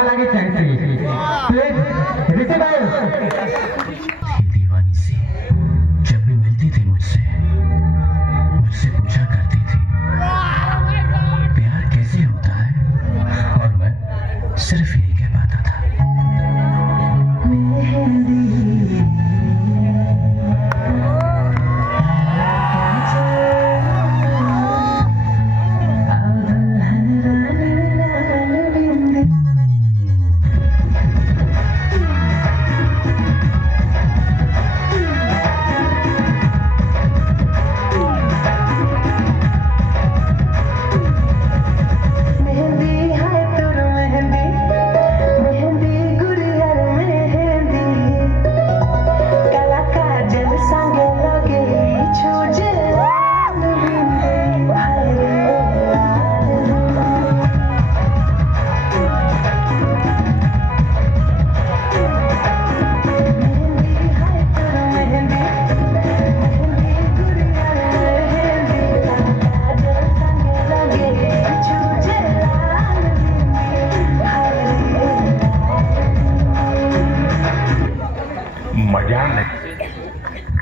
करवा लगी चाहिए प्लीज ऋषि भाई दीवानी सी जब भी मिलती थी मुझसे पूछा करती थी प्यार कैसे होता है और मैं सिर्फ यही कह पाता था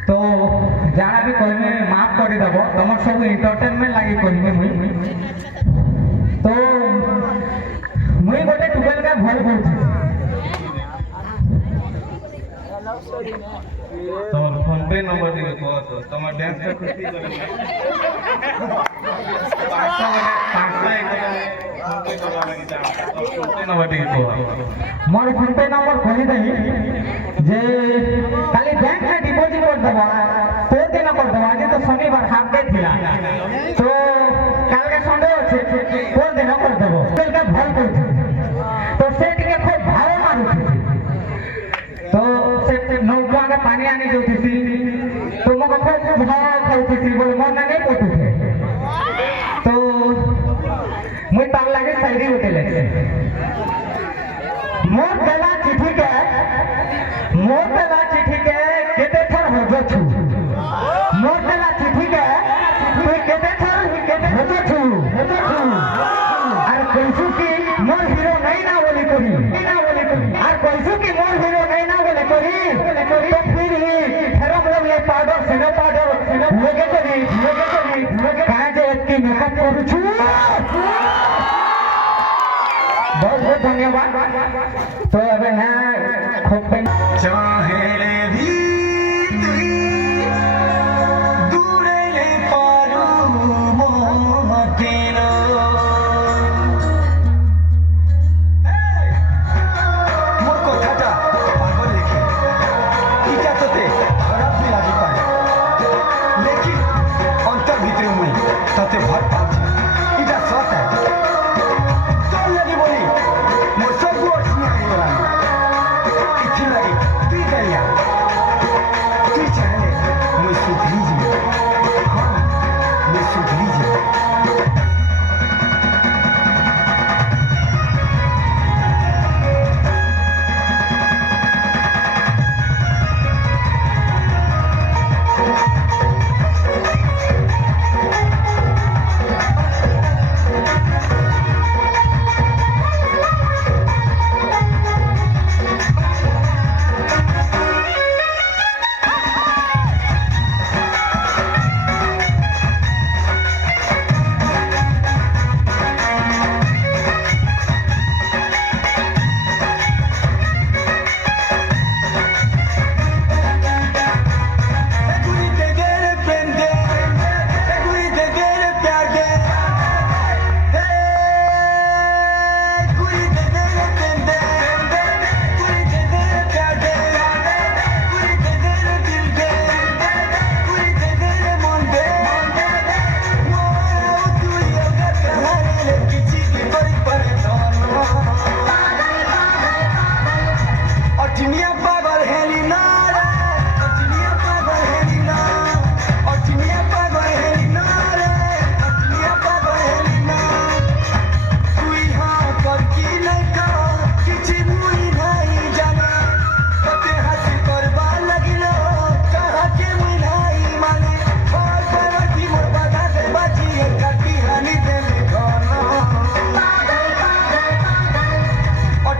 तो जाना भी कहमे माफ कर देव तुम सब एंटरटेनमेंट लगी कहमे मुई तो मुई गोटे टुवेल का भल बोलছি তোমার ফোন পে নম্বর দিকে কো তো তোমার ডান্স টা খুশি করে 500 নম্বর দিকে কো मोर फोन पे नंबर कही दही जे खाली बैंक में डिपॉजिट कर देबा तो दिन कर देबा आज तो शनिवार हाफ डे थिला तो काल के संडे আছে तो दिन कर देबो कल का भल करछि तो से टिके खूब भाव मारुछि तो से नौका के पानी आनी जोतिसी तो मको खूब भाव खाउछि बोल मन नहीं पटुथे तो मुई तार लागे साइडी होटेल मोर पहला चिट्ठी के केते थर हो छु मोर पहला चिट्ठी के तू केते थर हो छु और कैसु की मोर हीरो नहीं ना बोली करी और कैसु की मोर हीरो नहीं ना बोली करी तो फिर ही फेरम लोग ये पाउडर सेनो पाउडर लगे करी कहां जे इतनी मेकअप करू छु बहुत बहुत धन्यवाद तो अब है खूब चाहे रे भी तुई दूरे ले पारू मोहकेनो मोर कथाटा पागल लेखी इटा तोते खराब भी लागि पाए लेकिन अंतर भीतर मुई तते भर पाछि इटा सत है तो लगी बोली मोर सब गोठ में आई वाला इथि लगी तुई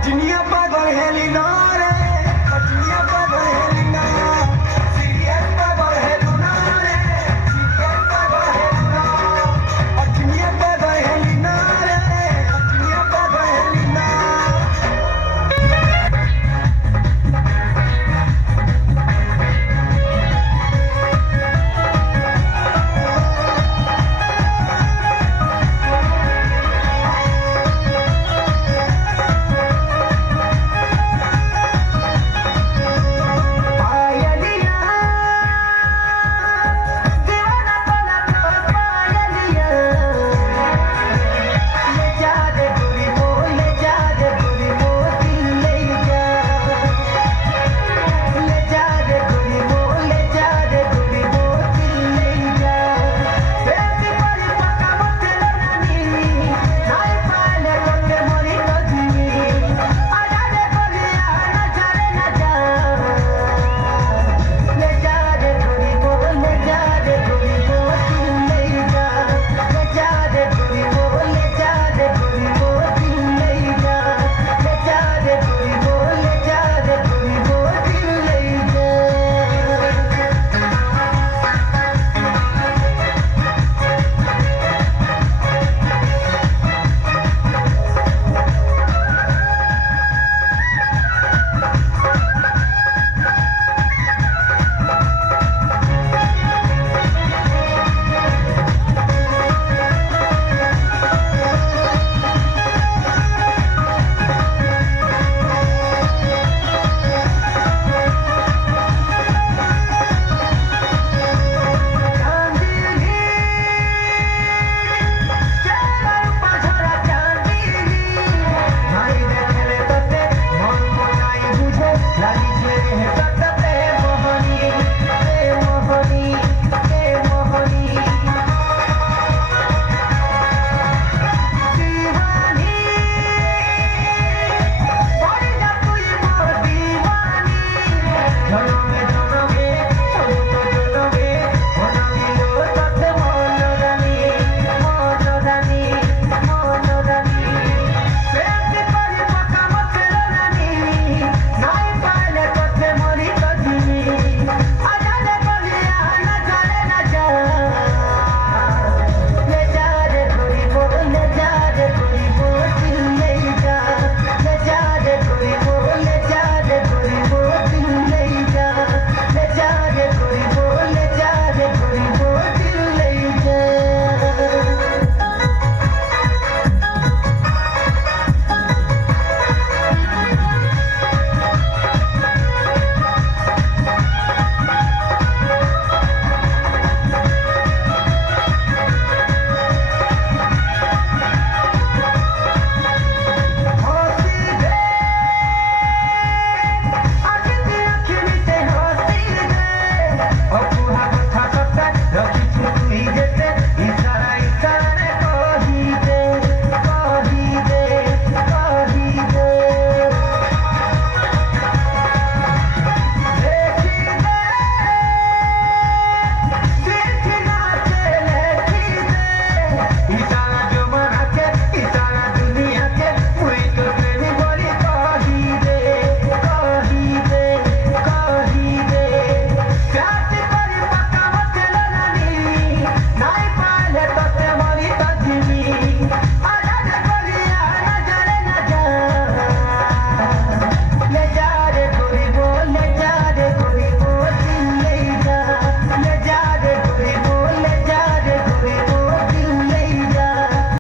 रजनिया पागल हेली ना